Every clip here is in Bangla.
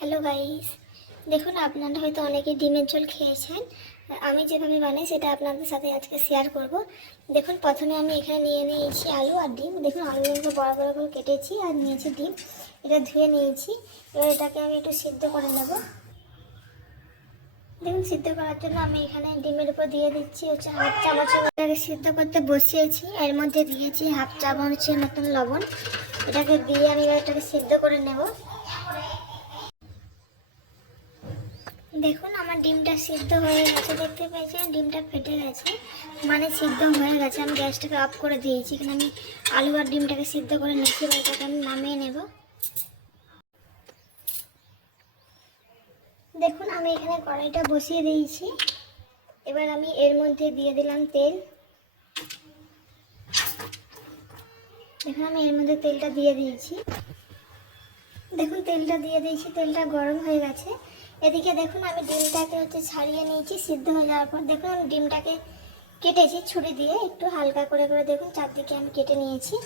হ্যালো গাইস, দেখুন আপনারা হয়তো অনেকে ডিমের ঝোল খেয়েছেন। আমি যেভাবে বানাই সেটা আপনাদের সাথে আজকে শেয়ার করব। দেখুন প্রথমে আমি এখানে নিয়ে নিয়েছি আলু আর ডিম। দেখুন আলুগুলোকে বড় বড় করে কেটেছি আর নিয়েছি ডিম, এটা ধুয়ে নিয়েছি। এবার এটাকে আমি একটু সিদ্ধ করে নেব। দেখুন সিদ্ধ করার জন্য আমি এখানে ডিমের উপর দিয়ে দিচ্ছি হচ্ছে হাফ চামচের এটাকে সিদ্ধ করতে বসিয়েছি। এর মধ্যে দিয়েছি হাফ চামচের মতন লবণ। এটাকে দিয়ে আমি এবার এটাকে সিদ্ধ করে নেব। দেখুন আমার ডিমটা সিদ্ধ হয়ে গেছে, দেখতে পেয়েছেন ডিমটা ফেটে গেছে, মানে সিদ্ধ হয়ে গেছে। আমি গ্যাসটাকে অফ করে দিয়েছি। এখানে আমি আলু আর ডিমটাকে সিদ্ধ করে নিচ্ছি, এটাকে আমি নামিয়ে নেব। দেখুন আমি এখানে কড়াইটা বসিয়ে দিয়েছি। এবার আমি এর মধ্যে দিয়ে দিলাম তেল। দেখুন আমি এর মধ্যে তেলটা দিয়ে দিয়েছি। দেখুন তেলটা দিয়ে দিয়েছি, তেলটা গরম হয়ে গেছে। এদিকে দেখুন আমি ডিমটাকে ছাড়িয়ে নিয়েছি সিদ্ধ হয়ে যাওয়ার পর। দেখুন আমি ডিমটাকে কেটেছি ছুরি দিয়ে, একটু হালকা করে করে দেখুন চারদিকে আমি কেটে নিয়েছি।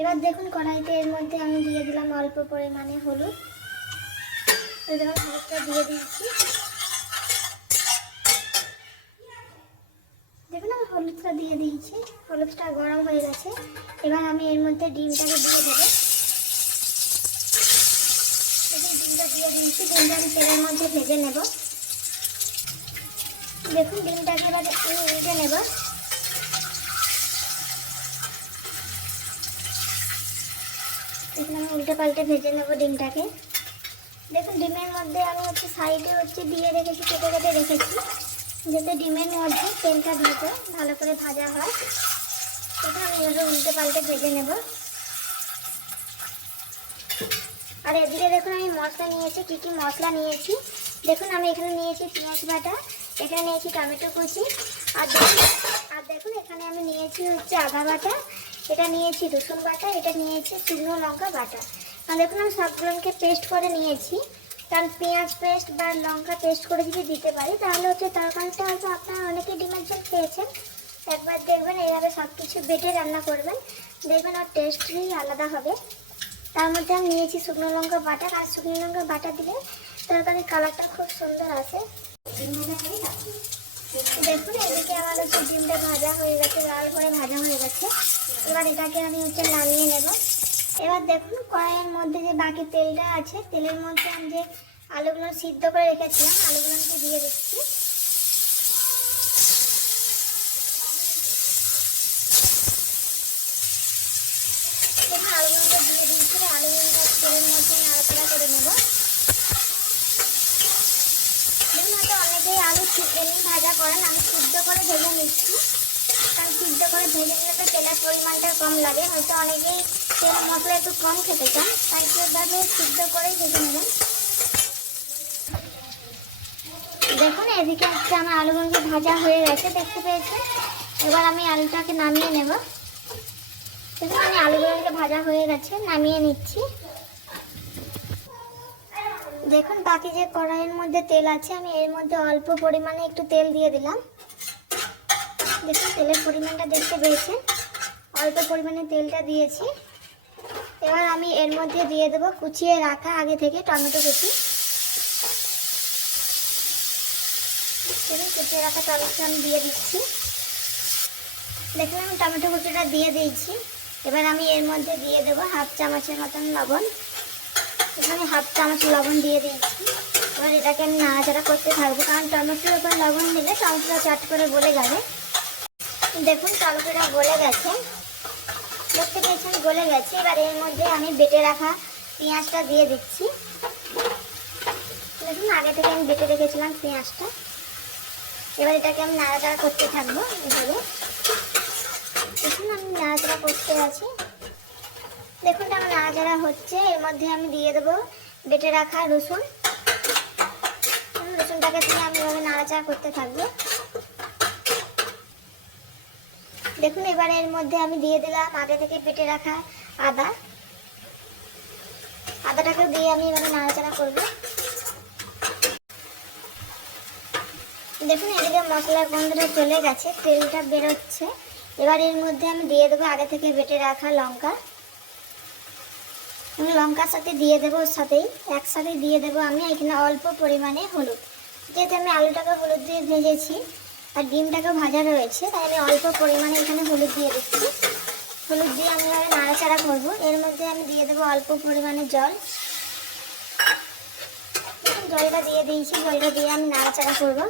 এবার দেখুন কড়াইতে এর মধ্যে আমি দিয়ে দিলাম অল্প পরিমাণে হলুদ। দেখুন হলুদটা দিয়ে দিচ্ছি। দেখুন আমি হলুদটা দিয়ে দিয়েছি, হলুদটা গরম হয়ে গেছে। এবার আমি এর মধ্যে ডিমটাকে দিয়ে দেবো। দেখুন ডিমটা দিয়ে দিয়েছি, ডিমটা আমি তেলের মধ্যে ভেজে নেব। দেখুন ডিমটাকে এবার আমি উল্টে নেব। দেখুন আমি উল্টে পাল্টে ভেজে নেব ডিমটাকে। দেখুন ডিমের মধ্যে আমি সাইডে দিয়ে রেখেছি, কেটে কেটে রেখেছি, যাতে ডিমের মধ্যে তেলটা ভেজে ভালো করে ভাজা হয়। দেখুন আমি এভাবে উল্টে পাল্টে ভেজে নেব। আর এদিকে দেখুন আমি মশলা নিয়েছি, কী কী মশলা নিয়েছি দেখুন। আমি এখানে নিয়েছি পেঁয়াজ বাটা, এখানে নিয়েছি টমেটো কুচি, আর দেখুন এখানে আমি নিয়েছি আদা বাটা, এটা নিয়েছি রসুন বাটা, এটা নিয়েছি শুকনো লঙ্কা বাটা। আর দেখুন আমি সবগুলোকে পেস্ট করে নিয়েছি। কারণ পেঁয়াজ পেস্ট বা লঙ্কা পেস্ট করে যদি দিতে পারি তাহলে তরকারিটা আপনারা অনেকে ডিমের ঝোল খেয়েছেন। একবার দেখবেন এইভাবে সব কিছু বেটে রান্না করবেন, দেখবেন ওর টেস্টই আলাদা হবে। তার মধ্যে আমি নিয়েছি শুকনো লঙ্কা বাটা, আর শুকনো লঙ্কা বাটা দিলে তরকারির কালারটা খুব সুন্দর আসে। দেখুন এদিকে আমার ডিমটা ভাজা হয়ে গেছে, লাল করে ভাজা হয়ে গেছে। এবার এটাকে আমি নামিয়ে নেব। এবার দেখুন কড়াইয়ের মধ্যে যে বাকি তেলটা আছে, তেলের মধ্যে আমি যে আলুগুলো সিদ্ধ করে রেখেছিলাম আলুগুলোকে দিয়ে দিচ্ছি। দেখুন আলুগুলোকে দিয়ে দিচ্ছি, আলুগুলোটা তেলের মধ্যে নাড়াচাড়া করে নেব। দেখুন হয়তো অনেকেই আলু এমনি ভাজা করেন, আমি সিদ্ধ করে ভেজে নিচ্ছি। কারণ সিদ্ধ করে ভেজে নিলে তো তেলের পরিমাণটা কম লাগে, হয়তো অনেকেই তেল মশলা একটু কম খেতে চান, তাই সেভাবে সিদ্ধ করেই ভেজে নেবেন। দেখুন এদিকে আমার আলুগুলো ভাজা হয়ে গেছে, দেখতে পেয়েছেন। এবার আমি আলুটাকে নামিয়ে নেব। দেখুন আমি আলুগুলোকে ভাজা হয়ে গেছে, নামিয়ে নিচ্ছি। দেখুন বাকি যে কড়াইয়ের মধ্যে তেল আছে, আমি এর মধ্যে অল্প পরিমাণে একটু তেল দিয়ে দিলাম। দেখুন তেলের পরিমাণটা দেখতে পেয়েছেন, অল্প পরিমাণে তেলটা দিয়েছি। এবার আমি এর মধ্যে দিয়ে দেবো কুচিয়ে রাখা আগে থেকে টমেটো কুচি। দেখুন কুচিয়ে রাখা টমেটো আমি দিয়ে দিচ্ছি। দেখুন আমি টমেটো কুচিটা দিয়ে দিয়েছি। এবার আমি এর মধ্যে দিয়ে দেবো হাফ চামচের মতন লবণ। এখানে হাফ চামচ লবণ দিয়ে দিয়েছি। এবার এটাকে আমি নাড়াচাড়া করতে থাকবো, কারণ টমেটোর উপর লবণ দিলে টমেটোটা চাট করে গলে যাবে। দেখুন টমেটোটা গলে গেছে, দেখতে পেয়েছেন গলে গেছে। এবার এর মধ্যে আমি বেটে রাখা পেঁয়াজটা দিয়ে দিচ্ছি। দেখুন আগে থেকে আমি বেটে রেখেছিলাম পেঁয়াজটা। এবার এটাকে আমি নাড়াচাড়া করতে থাকবো এভাবে। দেখুন আমি নাড়াচাড়া করতে আছি। দেখুন আমার নাড়াচাড়া হচ্ছে, এর মধ্যে আমি দিয়ে দেবো বেটে রাখা রসুন। রসুনটাকে দিয়ে আমি এভাবে নাড়াচাড়া করতে থাকবো। দেখুন এবার এর মধ্যে আমি দিয়ে দিলাম আগে থেকে বেটে রাখা আদা। আদাটাকে দিয়ে আমি এভাবে নাড়াচাড়া করবো। দেখুন এদিকে মশলার গন্ধটা চলে গেছে, তেলটা বেরোচ্ছে। এবার এর মধ্যে আমি দিয়ে দেবো আগে থেকে বেটে রাখা লঙ্কা। আমি লঙ্কার সাথে দিয়ে দেবো, ওর সাথেই একসাথে দিয়ে দেবো আমি এখানে অল্প পরিমাণে হলুদ। যেহেতু আমি আলুটাকে হলুদ দিয়ে ভেজেছি আর ডিমটাকে ভাজা রয়েছে, তাই আমি অল্প পরিমাণে এখানে হলুদ দিয়ে দিচ্ছি। হলুদ দিয়ে আমি এভাবে নাড়াচাড়া করবো। এর মধ্যে আমি দিয়ে দেবো অল্প পরিমাণে জল। জলটা দিয়ে দিয়েছি, জলটা দিয়ে আমি নাড়াচাড়া করবো।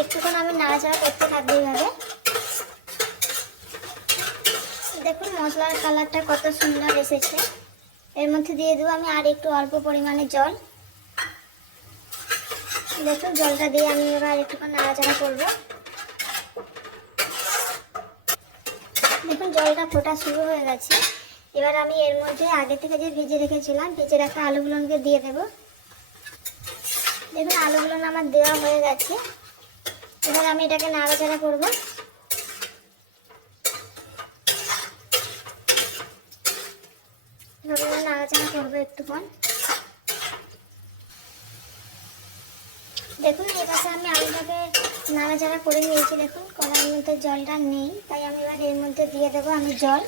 একটুক্ষণ আমি নাড়াচাড়া করতে থাকবো এইভাবে। দেখুন মশলার কালারটা কত সুন্দর এসেছে। এর মধ্যে দিয়ে দেবো আমি আর একটু অল্প পরিমাণে জল। দেখুন জলটা দিয়ে আমি এবার একটুক্ষণ নাড়াচাড়া করবো। দেখুন জলটা ফোটা শুরু হয়ে গেছে। এবার আমি এর মধ্যে আগে থেকে যে ভেজে রেখেছিলাম, ভেজে রাখা আলুগুলোকে দিয়ে দেবো। দেখুন আলুগুলো আমার দেওয়া হয়ে গেছে। এবার আমি এটাকে নাড়াচাড়া করবো। এভাবে নাড়াচাড়া করবো একটুক্ষণ। দেখুন এই পাশে আমি আলুটাকে নাড়াচাড়া করে নিয়েছি। দেখুন কড়াইয়ের মধ্যে জলটা নেই, তাই আমি এবার এর মধ্যে দিয়ে দেবো আমি জল।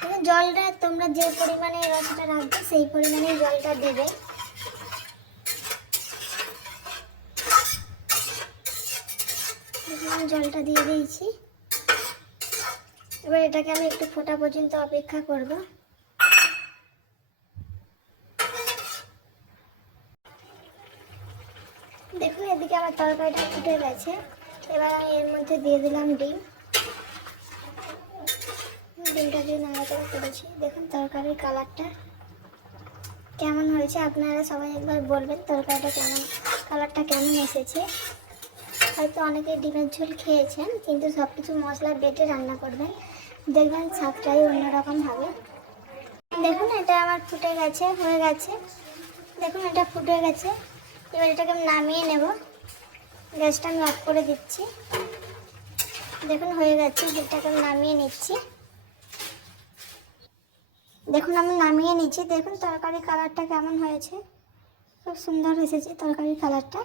দেখুন জলটা তোমরা যে পরিমাণে রসটা রাখবে সেই পরিমাণেই জলটা দেবে। দেখুন আমি জলটা দিয়ে দিয়েছি। এবার এটাকে আমি একটু ফোটা পর্যন্ত অপেক্ষা করব। দেখুন এদিকে আমার তরকারিটা ফুটে গেছে। এবার আমি এর মধ্যে দিয়ে দিলাম ডিম। ডিমটা দিয়ে নাড়াচাড়া করেছি। দেখুন তরকারির কালারটা কেমন হয়েছে, আপনারা সবাই একবার বলবেন তরকারিটা কেমন, কালারটা কেমন এসেছে। হয়তো অনেকে ডিমের ঝোল খেয়েছেন, কিন্তু সব কিছু মশলা বেটে রান্না করবেন, দেখবেন স্বাদটাই অন্যরকম হবে। দেখুন এটা আমার ফুটে গেছে, হয়ে গেছে। দেখুন এটা ফুটে গেছে। এবার এটাকে আমি নামিয়ে নেব। গ্যাসটা আমি অফ করে দিচ্ছি। দেখুন হয়ে গেছে, এটাকে আমি নামিয়ে নিচ্ছি। দেখুন আমি নামিয়ে নিচ্ছি। দেখুন তরকারির কালারটা কেমন হয়েছে, খুব সুন্দর এসেছে তরকারির কালারটা।